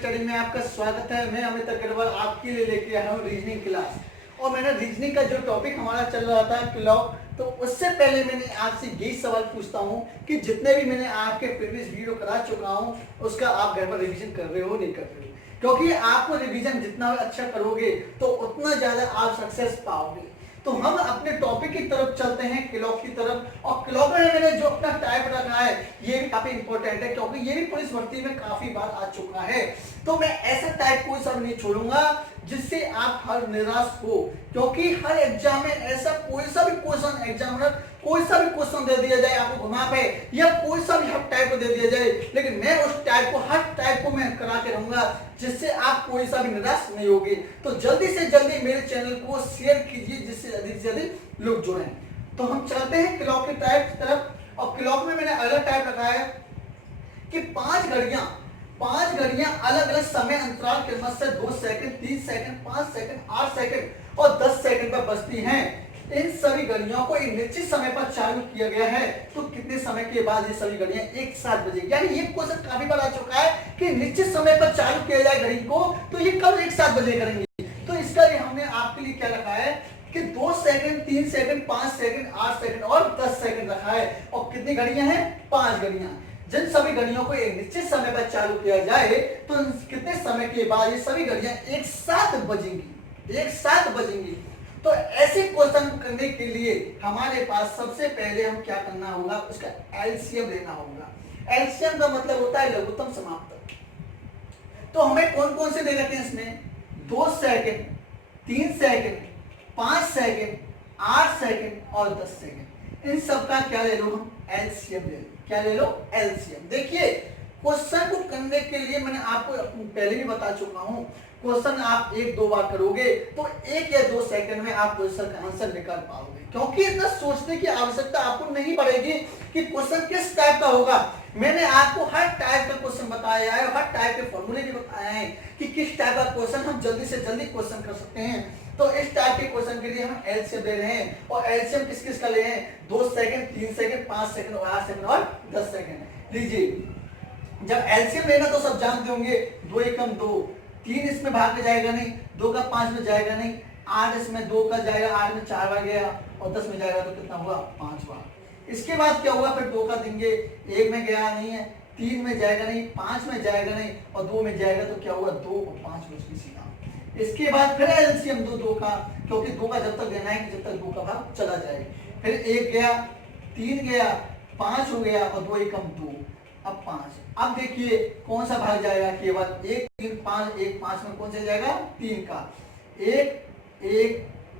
Study में आपका स्वागत है। मैं अमित अग्रवाल आपके लिए लेके आया हूँ रीजनिंग क्लास। और मैंने रीजनिंग का जो टॉपिक हमारा चल रहा था क्लॉक, तो उससे पहले मैंने आपसे यही सवाल पूछता हूँ कि जितने भी मैंने आपके प्रीवियस वीडियो करा चुका हूँ उसका आप घर पर रिवीजन कर रहे हो नहीं कर रहे हो? क्योंकि आपको रिवीजन जितना अच्छा करोगे तो उतना ज्यादा आप सक्सेस पाओगे। तो हम अपने टॉपिक की तरफ चलते हैं, क्लॉक की तरफ। और क्लॉक में मैंने जो अपना टाइप रखा है ये भी काफी इंपॉर्टेंट है, क्योंकि ये भी पुलिस भर्ती में काफी बार आ चुका है। तो मैं ऐसा टाइप कोई सा नहीं छोड़ूंगा जिससे आप हर निराश हो, क्योंकि हर एग्जाम में ऐसा कोई सा भी क्वेश्चन एग्जामिनर कोई सा भी क्वेश्चन दे दिया जाए आपको घुमा पे, या कोई सा भी हर टाइप को दे दिया जाए, लेकिन मैं उस टाइप को हर टाइप को मैं करा के रहूंगा जिससे आप कोई सा भी निराश नहीं होगे। तो जल्दी से जल्दी मेरे चैनल को शेयर कीजिए जिससे अधिक से अधिक लोग जुड़ें। तो हम चलते हैं क्लॉक के टाइप की तरफ। और क्लॉक में मैंने अलग टाइप रखा है कि पांच घड़ियां अलग अलग समय अंतराल के मध्य से 2 सेकंड, 3 सेकंड, 5 सेकंड, 8 सेकंड और 10 सेकंड पर बजती हैं। इन सभी घड़ियों को एक निश्चित समय पर चालू किया गया है। तो कितने समय के बाद ये सभी घड़ियां एक साथ बजेगी? यानी ये क्वेश्चन काफी बार आ चुका है कि निश्चित समय पर चालू किया जाए घड़ी को तो ये कब एक साथ बजे करेंगे। तो इसका लिए हमने आपके लिए क्या रखा है कि 2 सेकंड, 3 सेकंड, 5 सेकंड, 8 सेकंड और 10 सेकंड रखा है। और कितनी घड़ियां हैं? 5 घड़ियां। जिन सभी घड़ियों को एक निश्चित समय पर चालू किया जाए तो कितने समय के बाद ये सभी घड़ियां एक साथ बजेंगी। तो ऐसे क्वेश्चन करने के लिए हमारे पास सबसे पहले हम क्या करना होगा, उसका एलसीएम लेना होगा। एलसीएम का मतलब होता है लघुत्तम समाप्तक। तो हमें कौन कौन से दे रखे हैं इसमें? 2 सेकंड, 3 सेकंड, 5 सेकंड, 8 सेकंड और 10 सेकंड। इन सब का क्या ले लो हम? एलसीएम ले लो। क्या ले लो? एलसीएम। देखिए क्वेश्चन को करने के लिए मैंने आपको पहले भी बता चुका हूं, क्वेश्चन आप 1-2 बार करोगे तो 1 या 2 सेकंड में आप क्वेश्चन का आंसर निकाल पाओगे, क्योंकि इतना सोचने की आवश्यकता आपको नहीं पड़ेगी कि क्वेश्चन किस टाइप का होगा। मैंने आपको हर टाइप का क्वेश्चन बताया है, हर टाइप के फॉर्मूले भी बताए हैं कि किस टाइप का क्वेश्चन हम जल्दी से जल्दी क्वेश्चन कर सकते हैं। तो इस टाइप के क्वेश्चन के लिए हम एलसीएम ले रहे हैं। और एलसीएम किस किस का ले रहे हैं? 2 सेकंड, 3 सेकंड, 5 सेकंड और 8 सेकंड और 10 सेकंड। लीजिए, जब एलसीएम लेना तो सब जानते होंगे, 2 एकम 2, 3 इसमें भाग में जाएगा नहीं, 2 का 5 में जाएगा नहीं, 8 इसमें 2 का जाएगा, 8 में 4 बार गया और 10 में जाएगा तो कितना हुआ? 5 बार। इसके बाद क्या हुआ? फिर 2 का देंगे, 1 में गया नहीं है, 3 में जाएगा नहीं, 5 में जाएगा नहीं और 2 में जाएगा तो क्या हुआ? 2 और 5 बच गई सीधा। इसके बाद फिर एलसीएम 2 का, क्योंकि 2 का जब तक देना है कि जब तक 2 का भाग चला जाए। फिर 1 गया, 3 गया, 5 हो गया और 2 एकम 2, अब 5। अब देखिए कौन सा भाग जाएगा? केवल 1, 3, 5, 1, 5 में कौन सा जाएगा? 3 का। 1, 1,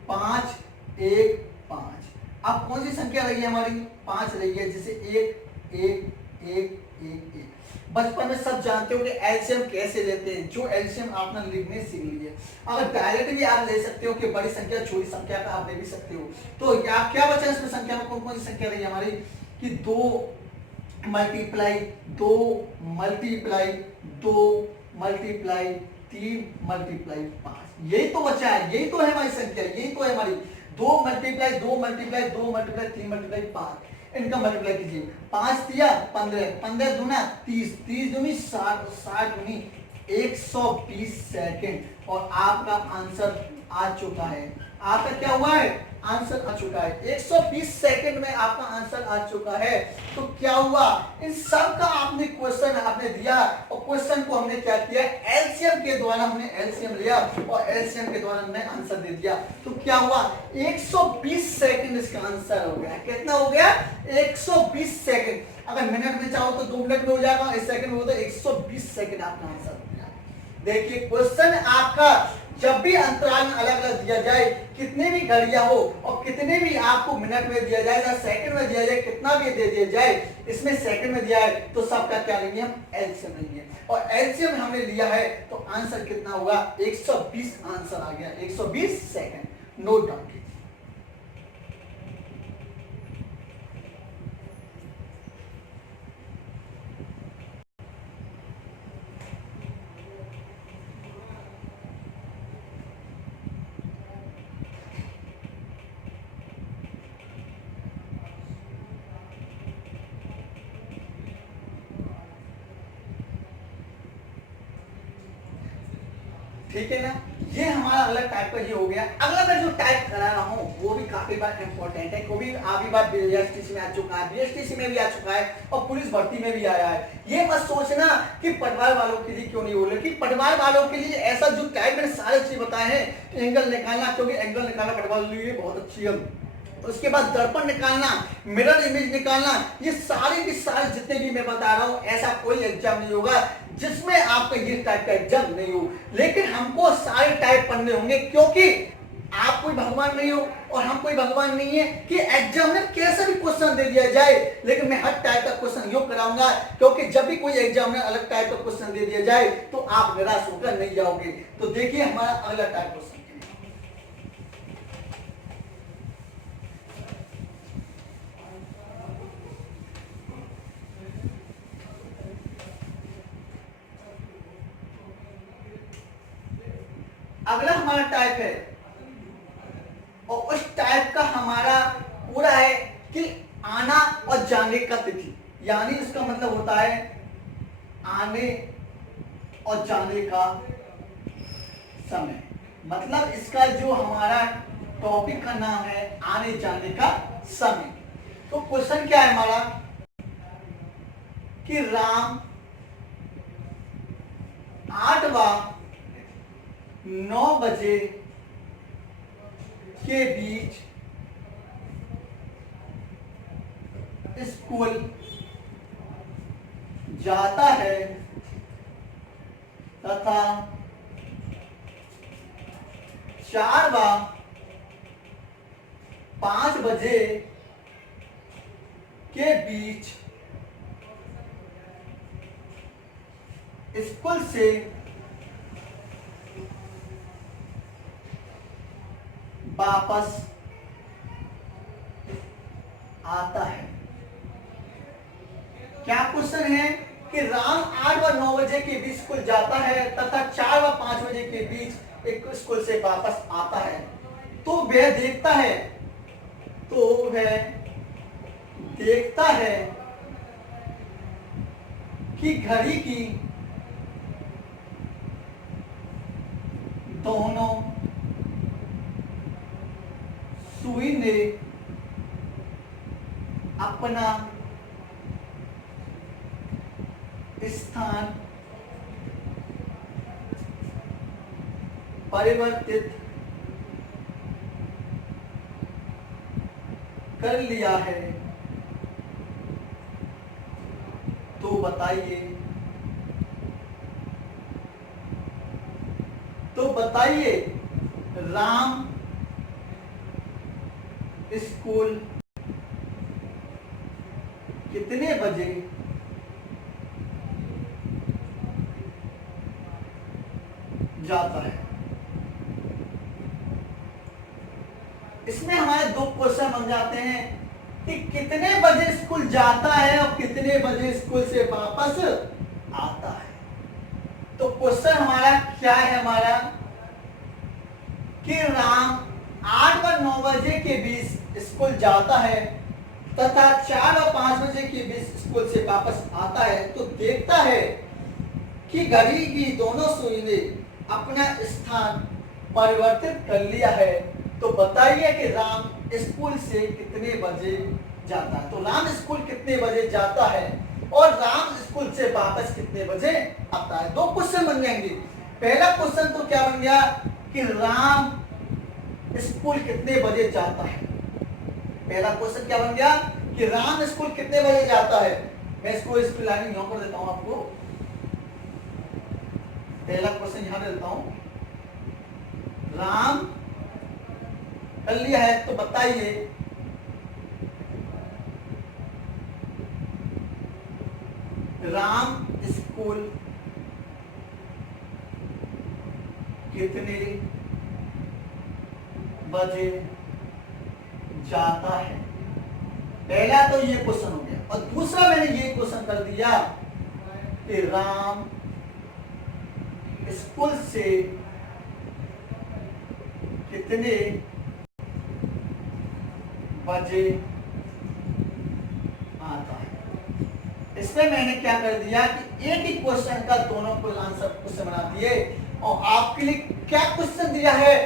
5, 1, 5। अब कौन सी संख्या रही है हमारी? 5 रही है, जिसे 1, 1, 1, 1, 1। बचपन में सब जानते हो कि एलसीएम कैसे लेते हैं, जो एलसीएम आपने लिखने सीख लिए। अगर डायरेक्ट भी आप ले सकते हो कि बड़ी संख्या छोटी संख्या का आप ले भी सकते हो। तो क्या बचा इसमें? संख्या में कौन कौन सी संख्या रही है हमारी कि 2 मल्टीप्लाई 2 मल्टीप्लाई 2 मल्टीप्लाई 3 मल्टीप्लाई 5। यही तो बचा है, यही तो है हमारी संख्या, यही तो है हमारी 2 मल्टीप्लाई 2 मल्टीप्लाई 2 मल्टीप्लाई 3 मल्टीप्लाई 5। इनका मल्टीप्लाई कीजिए, 5 दिया 15, 15 दूना 30, 30 दूनी 60, 60 दूनी 120 सेकंड। और आपका आंसर आ चुका है। आपका क्या हुआ है? आंसर आ चुका है। 120 सेकंड में आपका आंसर आ चुका है। तो क्या हुआ? इन सब का आपने क्वेश्चन आपने दिया और क्वेश्चन को हमने क्या किया? एलसीएम के द्वारा हमने एलसीएम लिया और एलसीएम के द्वारा हमने आंसर दे दिया। तो क्या हुआ? 120 सेकंड इसका आंसर हो गया। कितना हो गया? 120 सेकंड। अगर मिनट में चाहो तो 2 मिनट में हो जाएगा, इस सेकंड में हो तो 120 सेकंड आपका आंसर हो गया। देखिए क्वेश्चन आपका जब भी अंतराल में अलग अलग दिया जाए, कितने भी घड़ियां हो और कितने भी आपको मिनट में दिया जाए या सेकंड में दिया जाए, कितना भी दे दिया जाए, इसमें सेकंड में दिया है तो सबका क्या लेंगे हम? एलसीएम लेंगे। और एलसीएम हमने लिया है तो आंसर कितना होगा? 120 आंसर आ गया। 120 सेकंड। नोट डाउन कीजिए। ठीक है ना। ये हमारा अगला टाइप का ये हो गया। अगला मैं जो टाइप करा रहा हूँ वो भी काफी बार इंपॉर्टेंट है, क्योंकि आधी बार बीएसटीसी में आ चुका है, बीएसटीसी में भी आ चुका है और पुलिस भर्ती में भी आया है। ये मत सोचना कि पटवार वालों के लिए क्यों नहीं बोले, कि पटवार वालों के लिए ऐसा जो टाइप मैंने सारे चीज बताए हैं, एंगल निकालना, क्योंकि एंगल निकालना पटवार के लिए बहुत अच्छी है। उसके बाद दर्पण निकालना, मिरर इमेज निकालना, ये सारे के सारे जितने भी मैं बता रहा हूं, ऐसा कोई एग्जाम नहीं होगा जिसमें आपका ये टाइप का एग्जाम नहीं हो। लेकिन हमको सारे टाइप पढ़ने होंगे, क्योंकि आप कोई भगवान नहीं हो और हम कोई भगवान नहीं है कि एग्जाम में कैसा भी क्वेश्चन दे दिया जाए। लेकिन मैं हर टाइप का क्वेश्चन यूं कराऊंगा, क्योंकि जब भी कोई एग्जाम में अलग टाइप का क्वेश्चन दे दिया जाए तो आप निराश होकर नहीं जाओगे। तो देखिए हमारा अगला टाइप क्वेश्चन, अगला हमारा टाइप है और उस टाइप का हमारा पूरा है कि आना और जाने का तिथि, यानी इसका मतलब होता है आने और जाने का समय। मतलब इसका जो हमारा टॉपिक का नाम है आने जाने का समय। तो क्वेश्चन क्या है हमारा कि राम 8-9 बजे के बीच स्कूल जाता है तथा 4-5 बजे के बीच स्कूल से वापस आता है। क्या क्वेश्चन है कि राम 8 व 9 बजे के बीच स्कूल जाता है तथा 4 व 5 बजे के बीच एक स्कूल से वापस आता है। तो वह देखता है कि घड़ी की दोनों सुई ने अपना स्थान परिवर्तित कर लिया है। तो बताइए राम स्कूल कितने बजे जाता है। इसमें हमारे दो क्वेश्चन बन जाते हैं कि कितने बजे स्कूल जाता है और कितने बजे स्कूल से वापस आता है। तो क्वेश्चन हमारा क्या है हमारा कि राम 8 व 9 बजे के बीच स्कूल जाता है तथा 4 और 5 बजे के बीच स्कूल से वापस आता है। तो देखता है कि घड़ी की दोनों सुई ने अपना स्थान परिवर्तित कर लिया है। तो बताइए कि राम स्कूल से कितने बजे जाता है। तो राम स्कूल कितने बजे जाता है और राम स्कूल से वापस कितने बजे आता है। दो क्वेश्चन बन जाएंगे। पहला क्वेश्चन तो क्या बन गया कि राम स्कूल कितने बजे जाता है। पहला क्वेश्चन क्या बन गया कि राम स्कूल कितने बजे जाता है। मैं इसको इसकी लाइन यहां पर देता हूं आपको। पहला क्वेश्चन यहां देता हूं, राम कर लिया है। तो बताइए राम स्कूल कितने बजे जाता है। पहला तो ये क्वेश्चन हो गया और दूसरा मैंने ये क्वेश्चन कर दिया कि राम स्कूल से कितने बजे आता है। इसमें मैंने क्या कर दिया कि एक ही क्वेश्चन का दोनों को आंसर क्वेश्चन बना दिए। और आपके लिए क्या क्वेश्चन दिया है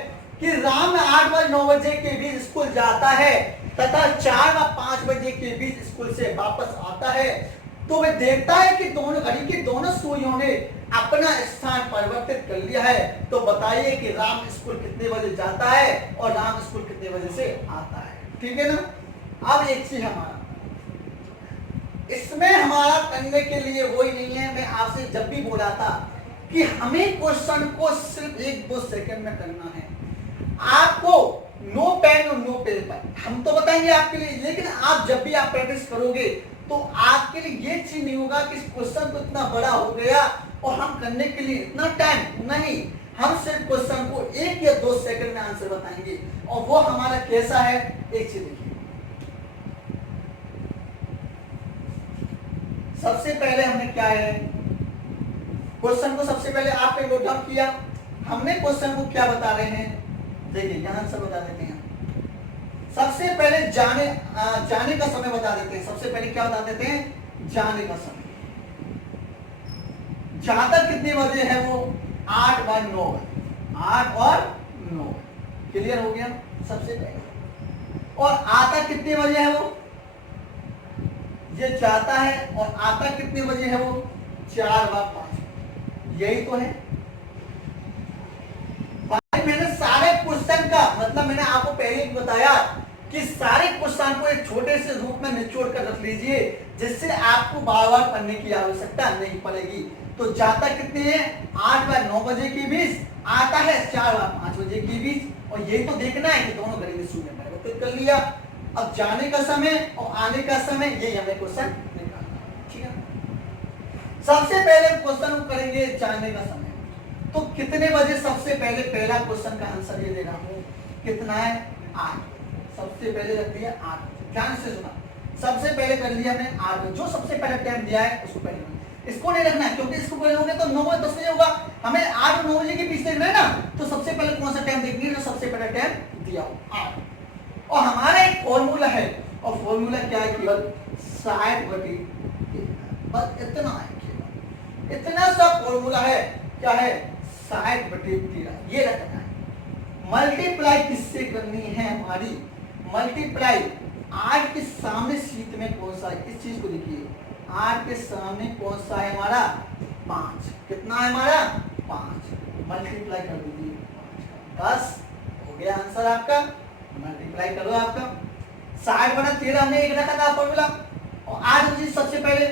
कि राम 8 बजे 9 बजे के बीच स्कूल जाता है तथा 4 व 5 बजे के बीच स्कूल से वापस आता है। तो वह देखता है कि दोनों घड़ी की दोनों सुइयों ने अपना स्थान परिवर्तित कर लिया है। तो बताइए कि राम स्कूल कितने बजे जाता है और राम स्कूल कितने बजे से आता है। ठीक है ना। अब एक चीज हमारा इसमें हमारा करने के लिए वही नहीं है, मैं आपसे जब भी बोला था कि हमें क्वेश्चन को सिर्फ 1-2 सेकंड में करना है। आपको नो पेन और नो पेपर हम तो बताएंगे आपके लिए, लेकिन आप जब भी आप प्रैक्टिस करोगे तो आपके लिए ये चीज नहीं होगा कि क्वेश्चन तो इतना बड़ा हो गया और हम करने के लिए इतना टाइम नहीं, हम सिर्फ क्वेश्चन को 1 या 2 सेकंड में आंसर बताएंगे। और वो हमारा कैसा है, एक चीज देखिए। सबसे पहले हमने क्या है, क्वेश्चन को सबसे पहले आपने नोट डाउन किया। हमने क्वेश्चन को क्या बता रहे हैं, देखिए यहां आंसर बता देते हैं। सबसे पहले जाने का समय बता देते हैं। सबसे पहले क्या बता देते हैं, जाने का समय। जाता कितने बजे है वो, 8 व 9 बजे, 8 और 9। क्लियर हो गया सबसे पहले। और आता कितने बजे है वो, ये जाता है और आता कितने बजे है वो, 4 व 5। यही तो है भाई। मैंने सारे क्वेश्चन का मतलब मैंने आपको पहले ही बताया कि सारे क्वेश्चन को एक छोटे से रूप में निचोड़ कर रख लीजिए, जिससे आपको बार बार पढ़ने की आवश्यकता नहीं पड़ेगी। तो जाता कितने है, 8 व 9 बजे के बीच, आता है 4 व 5 बजे के बीच। और यही तो देखना है कि दोनों घड़ी में शून्य परिवर्तित कर लिया। अब जाने का समय और आने का समय, यही हमें क्वेश्चन निकालना है। ठीक है। सबसे पहले क्वेश्चन को करेंगे जाने का समय। तो कितने बजे, सबसे पहले पहला क्वेश्चन का आंसर ये दे रहा हूं, कितना है, 8। सबसे पहले रख दिया 8। ध्यान से सुना, सबसे पहले कर लिया हमने 8। जो सबसे पहले टाइम दिया है उसको पहले, इसको नहीं रखना है क्योंकि इसको पहले होंगे तो 9 बजे 10 बजे होगा। हमें 8 और 9 बजे के बीच देखना है ना, तो सबसे पहले कौन सा टाइम देखनी है, जो सबसे पहले टाइम दिया हो 8। और हमारा एक फॉर्मूला है, और फॉर्मूला क्या है, केवल 60/13। बस इतना है, केवल इतना सा फॉर्मूला है। क्या है, 60/13। ये रखना है। मल्टीप्लाई किससे करनी है हमारी, मल्टीप्लाई 8 के सामने शीट में कौन सा है, इस चीज को देखिए। 8 के सामने कौन सा है हमारा, 5। कितना है हमारा, 5। मल्टीप्लाई कर दीजिए 5 का, बस हो गया आंसर आपका। मल्टीप्लाई करो आपका 60/13 हमने एक रखा था फॉर्मूला। और 8 चीज सबसे पहले,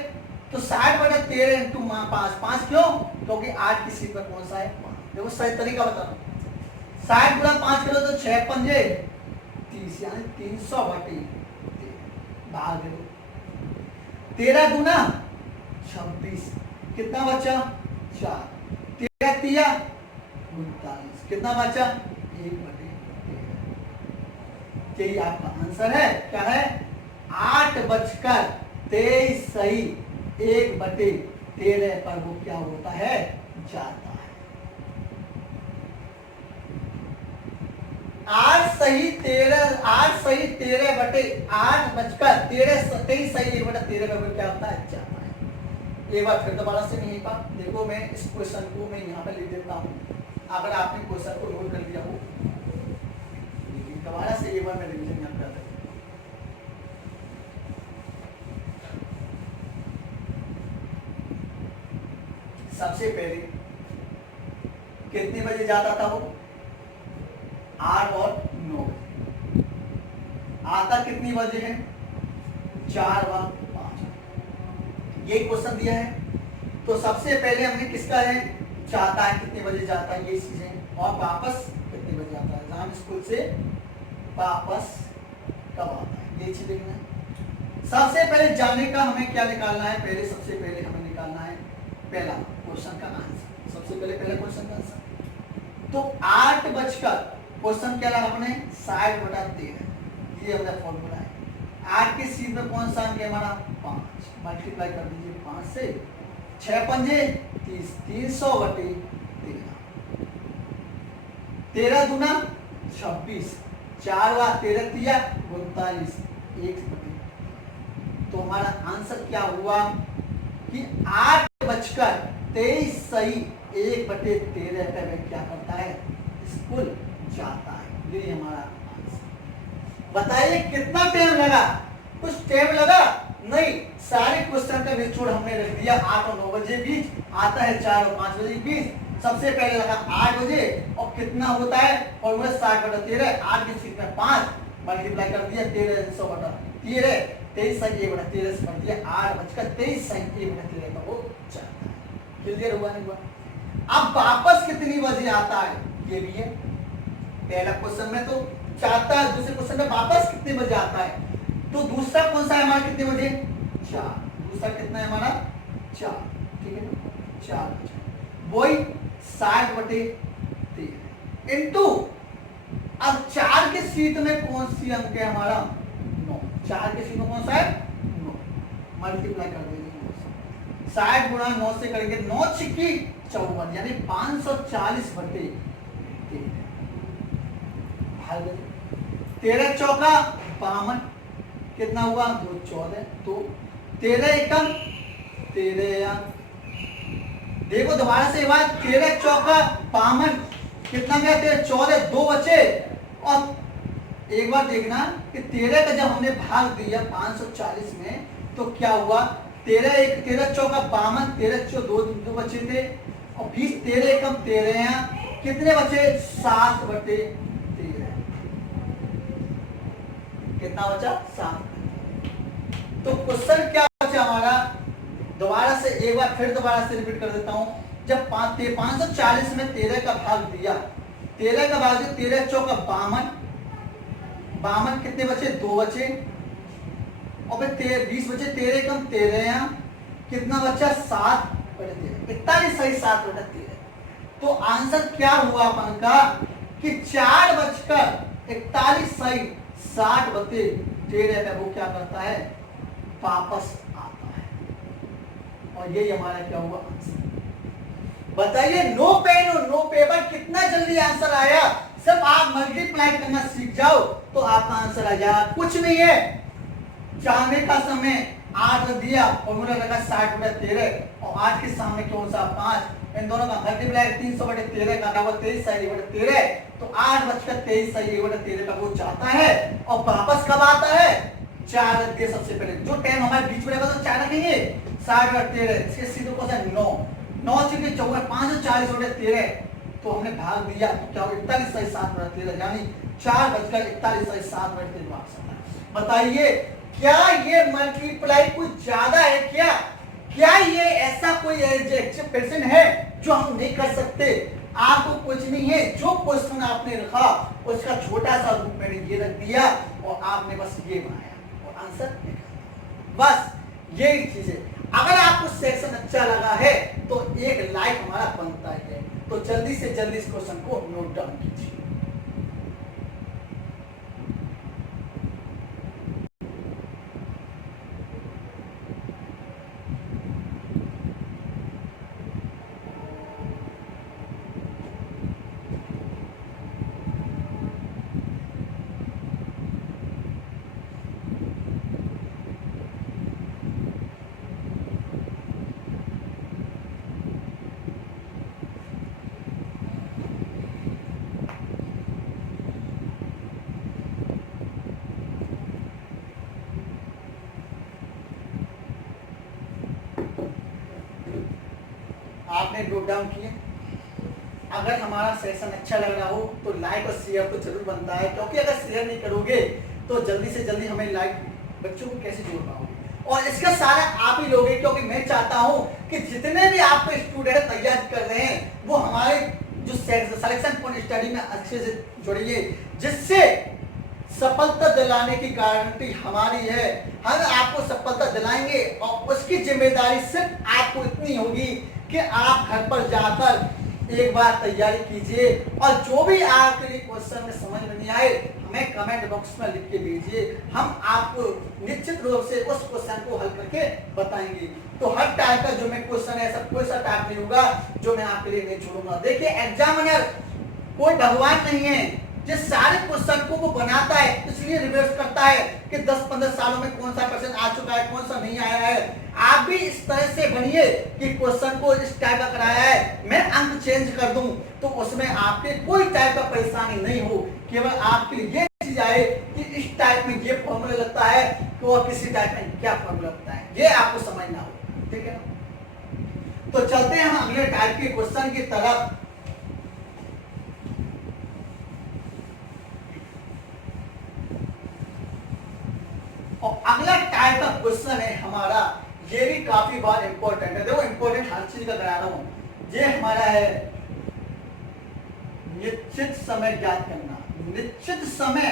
तो 60/13 इंटू 5। 5 क्यों, क्योंकि 8 की सीट पर कौन सा है, 5। देखो सही तरीका बता रहा हूं, 60 गुणा 5 करो तो 6 पंजे 30, यानी 300/13 भाग दो। 13 दूना 26, कितना बचा, 4। 13 तिया 39, कितना बचा, 1/13। यही आपका आंसर है। क्या है, 8:23 सही 1/13 पर वो क्या होता है, जाता है। 8 सही 13, 8 सही 13/8 23 सही 1/13 पर क्या होता है, जाता है। एक बार फिर दोबारा से नहीं पा, देखो मैं इस क्वेश्चन को मैं यहाँ पे लिख देता हूँ, अगर आपने क्वेश्चन को नोट कर लिया हो, लेकिन दोबारा से एक बार मैं रिवीजन यहाँ कर देता हूँ। सबसे पहले कितने बजे जाता था वो, 8 और 9 बजे। आता कितनी बजे है, 4 व 5। ये क्वेश्चन दिया है। तो सबसे पहले हमने किसका है, जाता है कितने बजे जाता है, ये चीजें, और वापस कितने बजे आता है, राम स्कूल से वापस कब आता है, ये चीज देखना है। सबसे पहले जाने का हमें क्या निकालना है, पहले सबसे पहले हमें निकालना है पहला क्वेश्चन का आंसर। सबसे पहले पहला क्वेश्चन का आंसर, तो 8 बजकर क्वेश्चन क्या रहा हमने, 60/13। ये हमारा फॉर्मूला है। 8 की सीध में कौन सा अंक है हमारा, 5। मल्टीप्लाई कर दीजिए 5 से, 6 पंजे 30, 300/13। 13 दूना 26, 4 व 13 तिया 39, 1/13। तो हमारा आंसर क्या हुआ कि 8:23 सही 1/13 पे वह क्या करता है, स्कूल जाता है। ये हमारा आंसर। बताइए कितना टाइम लगा, कुछ टाइम लगा नहीं। सारे क्वेश्चन का निचोड़ हमने रख दिया 8 और 9 बजे बीच, आता है 4 और 5 बजे बीच। सबसे पहले लगा 8 बजे और कितना होता है फॉर्मूला 60/13, 8 की सीट में 5 मल्टीप्लाई कर दिया 1300/13, 23 से बढ़ दिया 8:23 का वो जाता है। क्लियर हुआ नहीं हुआ? अब वापस कितनी बजे आता है ये भी है। पहला क्वेश्चन में तो जाता है, दूसरे क्वेश्चन में वापस कितने बजे आता है। तो दूसरा कौन सा है हमारा, कितने बजे, 4। दूसरा कितना है हमारा 4, ठीक है ना, 4 बजे। वही 60/13 इंटू, अब 4 के सीट में कौन सी अंक है हमारा, 9। 4 के सीट में कौन सा है, 9। मल्टीप्लाई कर देंगे 60 गुणा 9 से करेंगे, 9 छिक्की 54 यानी 540/13। 13 चौका 52, कितना हुआ 2 14, तो 13 एकम 13। देखो दोबारा से बात, 13 चौका 52, कितना गया 13 14, 2 बचे। और एक बार देखना कि 13 का जब हमने भाग दिया 540 में तो क्या हुआ, 13 चौका 52, 13 2 बचे थे और 20 13 एकम 13, कितने बचे 7/13। कितना बचा 7। तो क्वेश्चन क्या बचा हमारा, दोबारा से एक बार फिर दोबारा से रिपीट कर देता हूं। जब 540 में 13 का भाग दिया, 13 का भाग दिया 13 चौका 52, कितने बचे 2 बचे और फिर 20 बचे 13 एकम 13, कितना बचा 7/13, 41 सही 7/13। तो आंसर क्या हुआ अपन का कि 4:41 सही 60/13 का वो क्या करता है, वापस आता है। और ये हमारा क्या हुआ आंसर। बताइए नो पेन और नो पेपर कितना जल्दी आंसर आया। सिर्फ आप मल्टीप्लाई करना सीख जाओ तो आपका आंसर आ जाएगा। कुछ नहीं है, चाहने का समय 8 दिया, फॉर्मूला लगा 60/13 और 8 के सामने कौन सा 5, इन दोनों का मल्टीप्लाई 300/13 का 23 तो 8:23 का वो जाता है और वापस कब आता है 4 रख के। सबसे पहले जो टाइम हमारे बीच में रहेगा तो 4 रखेंगे 60/13, इसके सीधे कौन सा 9 से 4 5 और 40/13 तो हमने भाग दिया तो क्या हो 41 सही 7/13 यानी 4:41 सही 7/13। बताइए क्या ये मल्टीप्लाई कुछ ज्यादा है क्या ये ऐसा कोई एक्सप्रेशन है जो हम नहीं कर सकते। आपको कुछ नहीं है, जो क्वेश्चन आपने रखा उसका छोटा सा रूप मैंने ये रख दिया और आपने बस ये बनाया और आंसर निकाला। बस यही चीज है। अगर आपको सेक्शन अच्छा लगा है तो एक लाइक हमारा बनता है। तो जल्दी से जल्दी इस क्वेश्चन को नोट डाउन कीजिए। आपने नोट डाउन किए। अगर हमारा सेशन अच्छा लग रहा हो तो लाइक और शेयर तो जरूर बनता है, क्योंकि अगर शेयर नहीं करोगे तो जल्दी से जल्दी हमें लाइक बच्चों को कैसे जोड़ पाओगे। और इसका सारा आप ही लोगे, क्योंकि मैं चाहता हूं कि जितने भी आपके स्टूडेंट तैयारी कर रहे हैं वो हमारे जो सिलेक्शन पॉइंट स्टडी में अच्छे से जुड़िए, जिससे सफलता दिलाने की गारंटी हमारी है। हम आपको सफलता दिलाएंगे और उसकी जिम्मेदारी सिर्फ आपको इतनी होगी कि आप घर पर जाकर एक बार तैयारी कीजिए और जो भी आपके क्वेश्चन में समझ में नहीं आए हमें कमेंट बॉक्स में लिख के भेजिए। हम आपको निश्चित रूप से उस क्वेश्चन को हल करके बताएंगे। तो हर टाइप का जो मैं क्वेश्चन है, ऐसा कोई सा टाइप नहीं होगा जो मैं आपके लिए नहीं छोड़ूंगा। देखिए एग्जामिनर कोई भगवान नहीं है, जो सारे क्वेश्चन को वो बनाता है, इसलिए रिवर्स करता है कि 10-15 सालों में कौन सा क्वेश्चन आ चुका है, कौन सा नहीं आया है। आप भी इस तरह से बनिए कि क्वेश्चन को इस टाइप का कराया है, मैं अंक चेंज कर दूं तो उसमें आपके कोई टाइप का परेशानी नहीं हो। केवल आपके लिए ये चीज आए कि इस टाइप में ये फॉर्मूला लगता है कि और किसी टाइप में क्या फॉर्मूला लगता है, ये आपको समझना हो। ठीक है, तो चलते हैं हम अगले टाइप के क्वेश्चन की तरफ। और अगला टाइप का क्वेश्चन है हमारा, ये भी काफी बार इंपॉर्टेंट है। देखो इंपॉर्टेंट हर चीज का करा रहा हूं। ये हमारा है निश्चित समय ज्ञात करना। निश्चित समय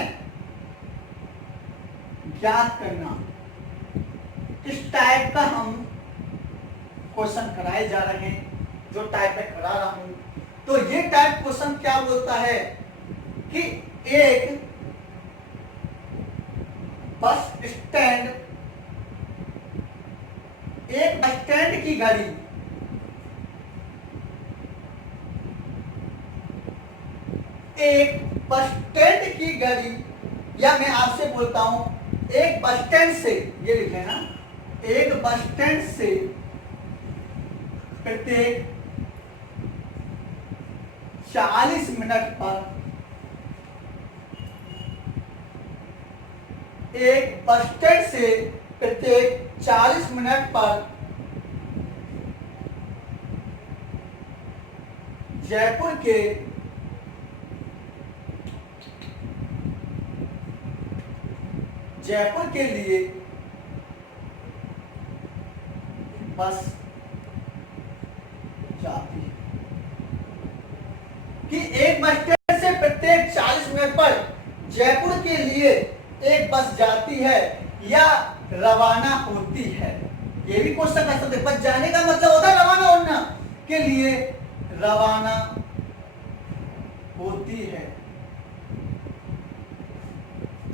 ज्ञात करना, इस टाइप का हम क्वेश्चन कराए जा रहे हैं, जो टाइप में करा रहा हूं। तो ये टाइप क्वेश्चन क्या बोलता है कि एक बस स्टैंड, एक बस स्टैंड की घड़ी एक बस स्टैंड की घड़ी, या मैं आपसे बोलता हूं एक बस स्टैंड से, ये लिख लेना, एक बस स्टैंड से प्रत्येक 40 मिनट पर, एक बस स्टैंड से प्रत्येक 40 मिनट पर जयपुर के लिए बस जाती है। कि एक बस स्टैंड से प्रत्येक 40 मिनट पर जयपुर के लिए एक बस जाती है या रवाना होती है। ये भी क्वेश्चन कर सकते। बस जाने का मतलब होता है रवाना होना, के लिए रवाना होती है।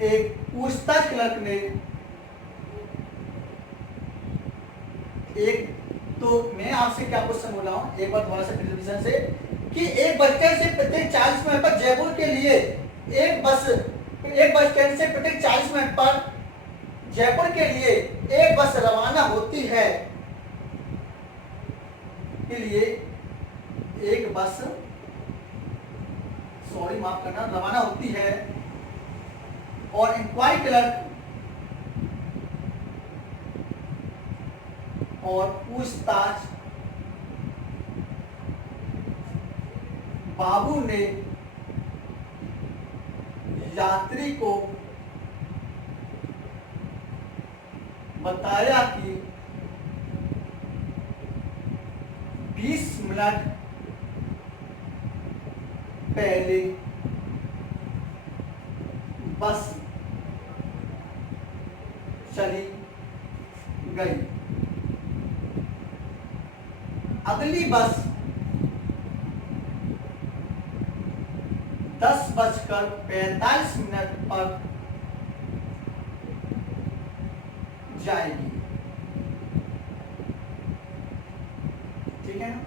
एक पूछताछ क्लर्क ने एक, तो मैं आपसे क्या क्वेश्चन बोला हूं एक बार दोबारा से रिवीजन से, कि एक बस स्टैंड से प्रत्येक 40 मिनट पर जयपुर के लिए एक बस स्टैंड से प्रत्येक 40 मिनट पर जयपुर के लिए एक बस रवाना होती है, के लिए एक बस, सॉरी माफ करना, रवाना होती है। और इंक्वायरी क्लर्क और पूछताछ बाबू ने यात्री को बताया कि 20 मिनट पहले बस चली गई, अगली बस 10:45 पर जाएगी। ठीक है ना?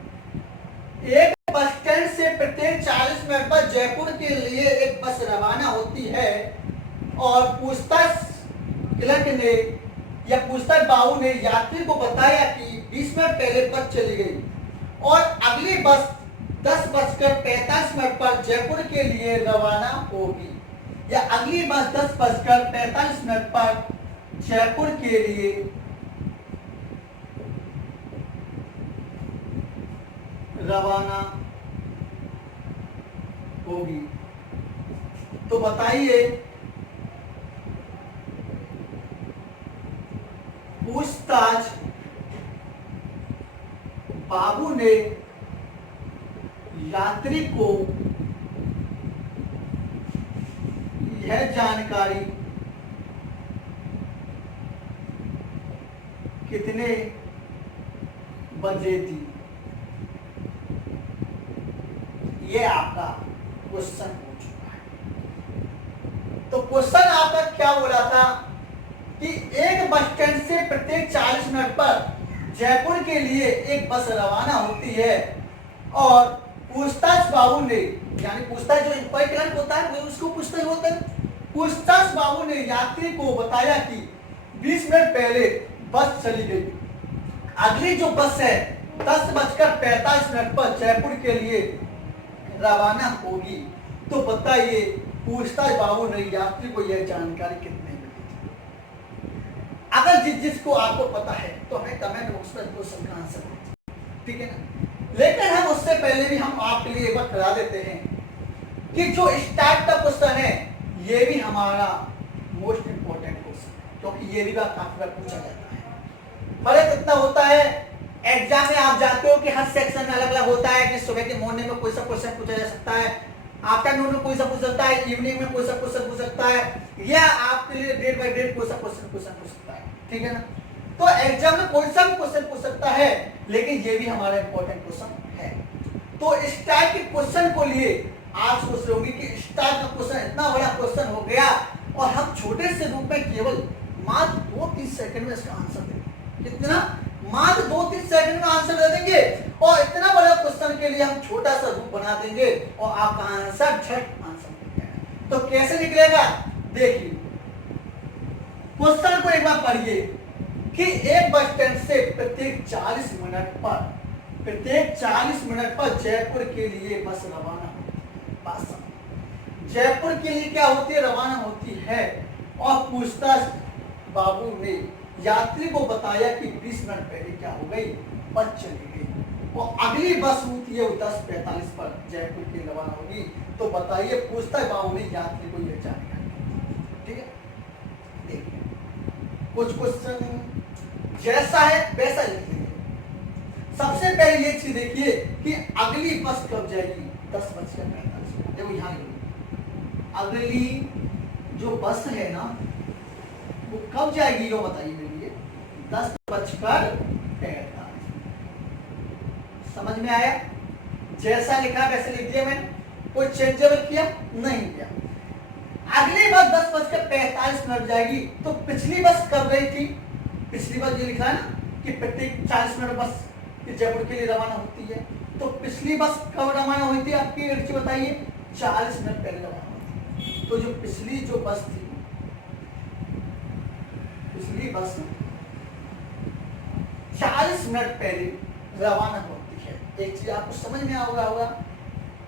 एक बस स्टैंड से प्रत्येक 40 मिनट पर जयपुर के लिए एक बस रवाना होती है और पूछताछ क्लर्क ने या पूछताछ बाबू ने यात्री को बताया कि 20 मिनट पहले बस चली गई और अगली बस 10:45 पर जयपुर के लिए रवाना होगी, या अगली बस 10:45 पर जयपुर के लिए रवाना होगी। तो बताइए पूछताछ बाबू ने यात्री को यह जानकारी कितने बजे दी? ये आपका क्वेश्चन हो चुका है। तो क्वेश्चन आपका क्या बोला था कि एक बस स्टैंड से प्रत्येक 40 मिनट पर जयपुर के लिए एक बस रवाना होती है और पूछताछ बाबू ने, यानी पूछताछ जो इंक्वायरी क्लर्क होता है वो उसको पूछता ही होता है। पूछताछ बाबू ने यात्री को बताया कि 20 मिनट पहले बस चली गई, अगली जो बस है 10:45 पर जयपुर के लिए रवाना होगी। तो बताइए पूछताछ बाबू ने यात्री को यह जानकारी कितने मिली थी? अगर जिसको आपको पता है तो हमें कमेंट बॉक्स में क्वेश्चन का आंसर दीजिए, ठीक है ना। लेकिन हम उससे पहले भी हम आपके लिए एक बार करा देते हैं कि जो स्टार्ट का क्वेश्चन है ये भी हमारा मोस्ट इंपोर्टेंट क्वेश्चन है, क्योंकि ये भी बात काफी बार पूछा जाता है। फर्क इतना होता है, एग्जाम में आप जाते हो कि हर सेक्शन में अलग अलग होता है कि सुबह के मॉर्निंग में कोई सा क्वेश्चन पूछा जा सकता है, आफ्टरनून में कोई सा पूछ सकता है, इवनिंग में कोई सा क्वेश्चन पूछ सकता है, या आपके लिए डेट बाय डेट कोई सा क्वेश्चन पूछ सकता है, ठीक है ना। तो एग्जाम में कोई सा भी क्वेश्चन पूछ सकता है, लेकिन ये भी हमारा इंपॉर्टेंट क्वेश्चन है। तो इस टाइप के क्वेश्चन को लिए आप सोच रहे होंगे कि इस टाइप का क्वेश्चन इतना बड़ा क्वेश्चन हो गया और हम छोटे से रूप में केवल मात्र 2-3 सेकंड में इसका आंसर देंगे। कितना? मात्र 2-3 सेकंड में आंसर दे देंगे और इतना बड़ा क्वेश्चन के लिए हम छोटा सा रूप बना देंगे और आपका आंसर झट आंसर मिल जाएगा। तो कैसे निकलेगा देखिए, क्वेश्चन को एक बार पढ़िए कि एक बस स्टैंड से प्रत्येक 40 मिनट पर जयपुर के लिए बस रवाना होती है। जयपुर के लिए क्या होती है? रवाना होती है। और पूछताछ बाबू ने यात्री को बताया कि 20 मिनट पहले क्या हो गई, बस चली गई और अगली बस होती है 10:45 पर जयपुर के लिए रवाना होगी। तो बताइए पूछताछ बाबू ने यात्री को यह जानकारी, ठीक है। देखिए कुछ क्वेश्चन जैसा है वैसा लिख लीजिए। सबसे पहले ये चीज देखिए कि अगली बस कब जाएगी, 10:45। देखो यहाँ अगली जो बस है ना वो कब जाएगी, यो बताइए मेरे लिए। 10:45। समझ में आया? जैसा लिखा वैसे लिख दिया मैंने, कोई चेंजेबल किया नहीं किया। अगली बस 10:45 जाएगी। तो पिछली बस कब गई थी? पिछली बार ये लिखा है ना कि प्रत्येक 40 मिनट बस जयपुर के लिए रवाना होती है। तो पिछली बस कब रवाना हुई थी आपकी रुचि बताइए? 40 मिनट पहले रवाना हुई थी। तो जो पिछली जो बस थी, पिछली बस 40 मिनट पहले रवाना होती है। एक चीज आपको समझ में होगा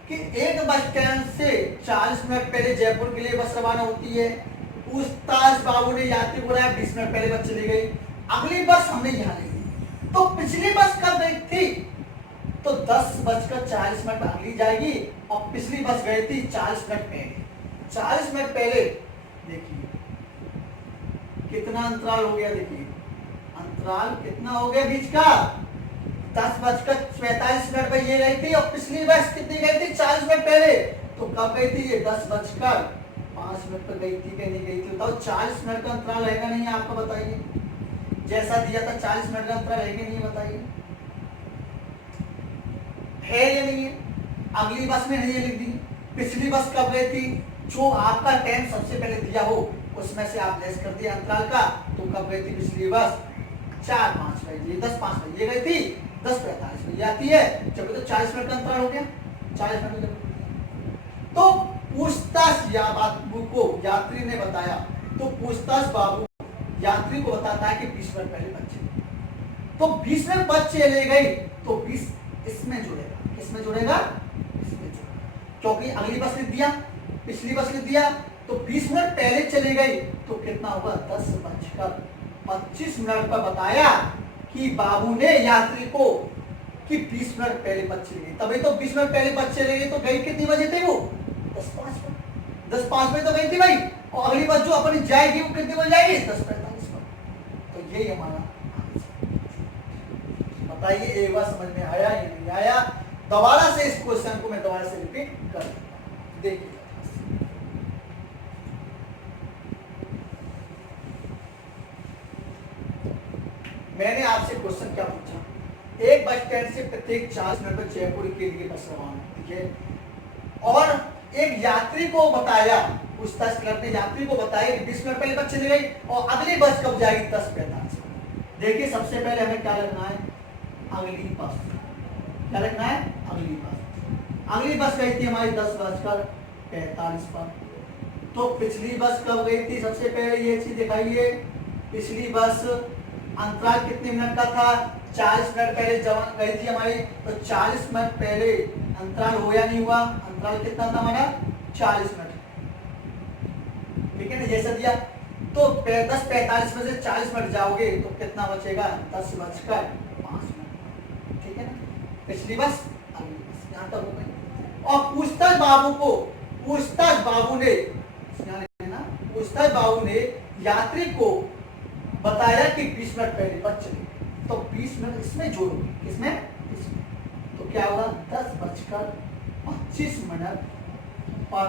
कि एक बस स्टैंड से 40 मिनट पहले जयपुर के लिए बस रवाना होती है। पूछताछ बाबू ने यात्री को बुलाया, 20 मिनट पहले बस चली गई। अगली बस हमने यहाँ ली। तो पिछली बस कब गई थी? तो 10:40 पर अगली जाएगी और पिछली बस गई थी 40 मिनट पहले। 40 मिनट पहले देखिए कितना अंतराल हो गया। देखिए अंतराल कितना हो गया बीच का? 10:45 पर ये गई थी और पिछली बस कितनी गई थी? 40 मिनट पहले। तो कब गई थी? ये 10:05 पर गई थी कि नहीं गई थी? तो 40 मिनट का अंतराल रहेगा नहीं? आपको बताइए, जैसा दिया था 40 मिनट का अंतराल रहेगा नहीं? बताइए है या नहीं है? अगली बस में नहीं लिख दी। पिछली बस कब गई थी? जो आपका टाइम सबसे पहले दिया हो उसमें से आप लेस कर दिया अंतराल का। तो कब गई थी पिछली बस? 4-5 बजे। 10:05 बजे गई थी, 10:45 बजे आती है। जब तो 40 मिनट का अंतराल हो गया, 40 मिनट। तो पूछताछ या बाबू को यात्री ने बताया। तो पूछताछ बाबू यात्री को बताता है कि 20 मिनट पहले बस चली। तो 20 मिनट बस चले गई तो 20 इसमें जुड़ेगा। किसमें जुड़ेगा? इसमें जुड़ेगा, क्योंकि अगली बस लिख दिया, पिछली बस लिख दिया। तो 20 मिनट पहले चली गई तो कितना होगा? 10:25 पर बताया कि बाबू ने यात्री को कि 20 मिनट पहले बस चली गई। तभी तो 20 मिनट पहले बस चली गई। तो गई कितनी बजे थी वो? 10:05 पर। 10:05 बजे तो गई थी भाई। और अगली बस जो अपनी जाएगी वो कितनी बजे जाएगी? 10:45 पर। तो यही हमारा बताइए, एक बार समझ में आया या नहीं आया? दोबारा से इस क्वेश्चन को मैं दोबारा से रिपीट कर देखिए। मैंने आपसे क्वेश्चन क्या पूछा? एक बस स्टैंड से प्रत्येक 40 मिनट पर जयपुर के लिए बस रवाना होती है और एक यात्री को बताया, पूछताछ क्लर्क ने यात्री को बताया कि 20 मिनट पहले बस चली गई और अगली बस कब जाएगी? 10:45। देखिए सबसे पहले हमें क्या लिखना है? अगली बस। क्या लिखना है? अगली बस। अगली बस गई थी हमारी 10:45 पर। तो पिछली बस कब गई थी, सबसे पहले ये चीज दिखाइए। पिछली बस अंतराल कितने मिनट का था, 40 मिनट पहले जब गई थी हमारी, तो 40 मिनट पहले अंतराल हो या नहीं हुआ, अंतराल कितना था हमारा 40 मिनट, ठीक है ना, जैसा दिया। तो 10:45 में से 40 मिनट जाओगे तो कितना बचेगा, 10:05 मिनट, ठीक है ना। पिछली बस अगली बस, यहाँ तक हो गई। और पूछताछ बाबू ने यात्री को बताया कि 20 मिनट पहले बस चली। तो 20 मिनट इसमें जोड़ोगे, किसमें, इसमें, तो क्या होगा 10:25 पर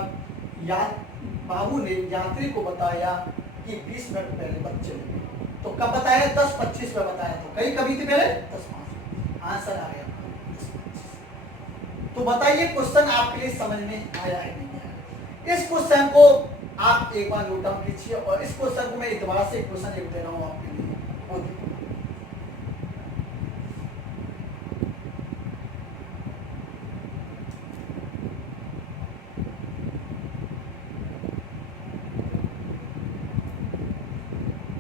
बाबू ने यात्री को बताया कि 20 मिनट पहले बस चली। तो कब बताया, 10:25 में बताया। तो कहीं कभी थी पहले 10:05, आंसर आ गया 10:25। तो बताइए क्वेश्चन आपके लिए समझ में आया है नहीं आया। इस क्वेश्चन को आप एक बार नोट डाउन कीजिए, और इस क्वेश्चन को मैं दोबारा से क्वेश्चन लिख दे रहा हूं आपके लिए, वो देखो।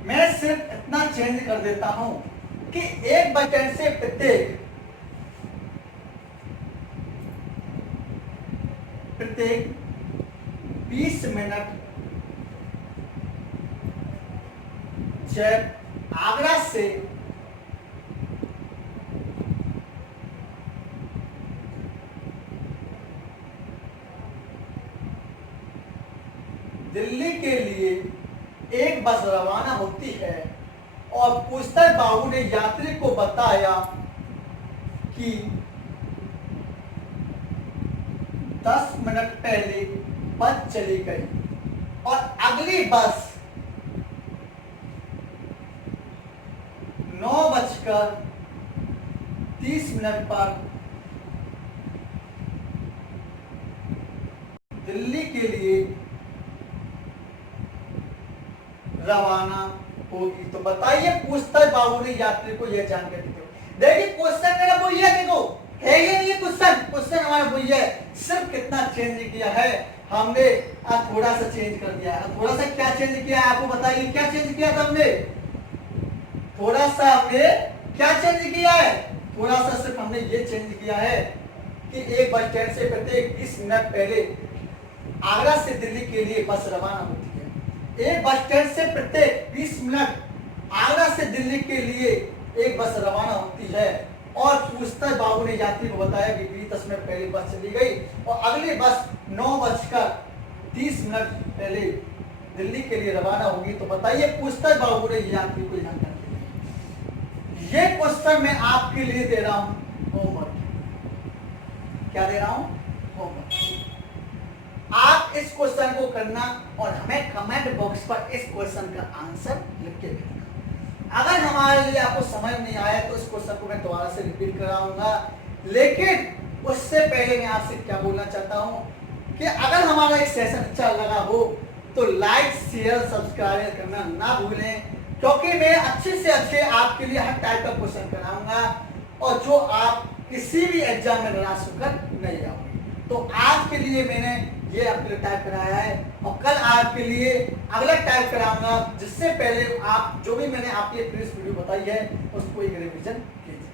मैं सिर्फ इतना चेंज कर देता हूं कि एक बस स्टैंड से प्रत्येक 20 मिनट जब आगरा से दिल्ली के लिए एक बस रवाना होती है, और पूछताछ बाबू ने यात्री को बताया कि 10 मिनट पहले बस चली गई, और अगली बस 9:30 पर दिल्ली के लिए रवाना होगी। तो बताइए पूछताछ बाबू ने यात्री को यह जानकारी दी। देखिए क्वेश्चन मेरा वही है, देखो है ये नहीं क्वेश्चन हमारा वही है, सिर्फ कितना चेंज किया है हमने, थोड़ा सा चेंज कर दिया है। थोड़ा सा क्या चेंज किया है आपको बताइए, क्या चेंज किया था हमने, थोड़ा सा हमने क्या चेंज किया है, थोड़ा सा सिर्फ हमने ये चेंज किया है कि एक बस स्टैंड से प्रत्येक 20 मिनट पहले आगरा से दिल्ली के लिए बस रवाना होती है। एक बस स्टैंड से प्रत्येक 20 मिनट आगरा से दिल्ली के लिए एक बस रवाना होती है, और पूछताछ बाबू ने यात्री को बताया कि 20 मिनट पहले बस चली गई, और अगली बस 9:30 पहले दिल्ली के लिए रवाना होगी। तो बताइए पूछताछ बाबू ने यात्री को जानकारी दी। ये क्वेश्चन मैं आपके लिए दे रहा हूं होमवर्क, क्या दे रहा हूं, होमवर्क। आप इस क्वेश्चन को करना और हमें कमेंट बॉक्स पर इस क्वेश्चन का आंसर लिख के भेजना। अगर हमारे लिए आपको समझ नहीं आया तो इस क्वेश्चन को मैं दोबारा से रिपीट कराऊंगा, लेकिन उससे पहले मैं आपसे क्या बोलना चाहता हूं कि अगर हमारा एक सेशन अच्छा लगा हो तो लाइक शेयर सब्सक्राइब करना ना भूलें, क्योंकि मैं अच्छे से अच्छे आपके लिए हर टाइप का क्वेश्चन कराऊंगा, और जो आप किसी भी एग्जाम में निराश होकर नहीं आओगे। तो आज के लिए मैंने ये आपके लिए टाइप कराया है, और कल आपके लिए अगला टाइप कराऊंगा, जिससे पहले आप जो भी मैंने आपके लिए प्रीवियस वीडियो बताई है उसको एक रिवीजन कीजिए।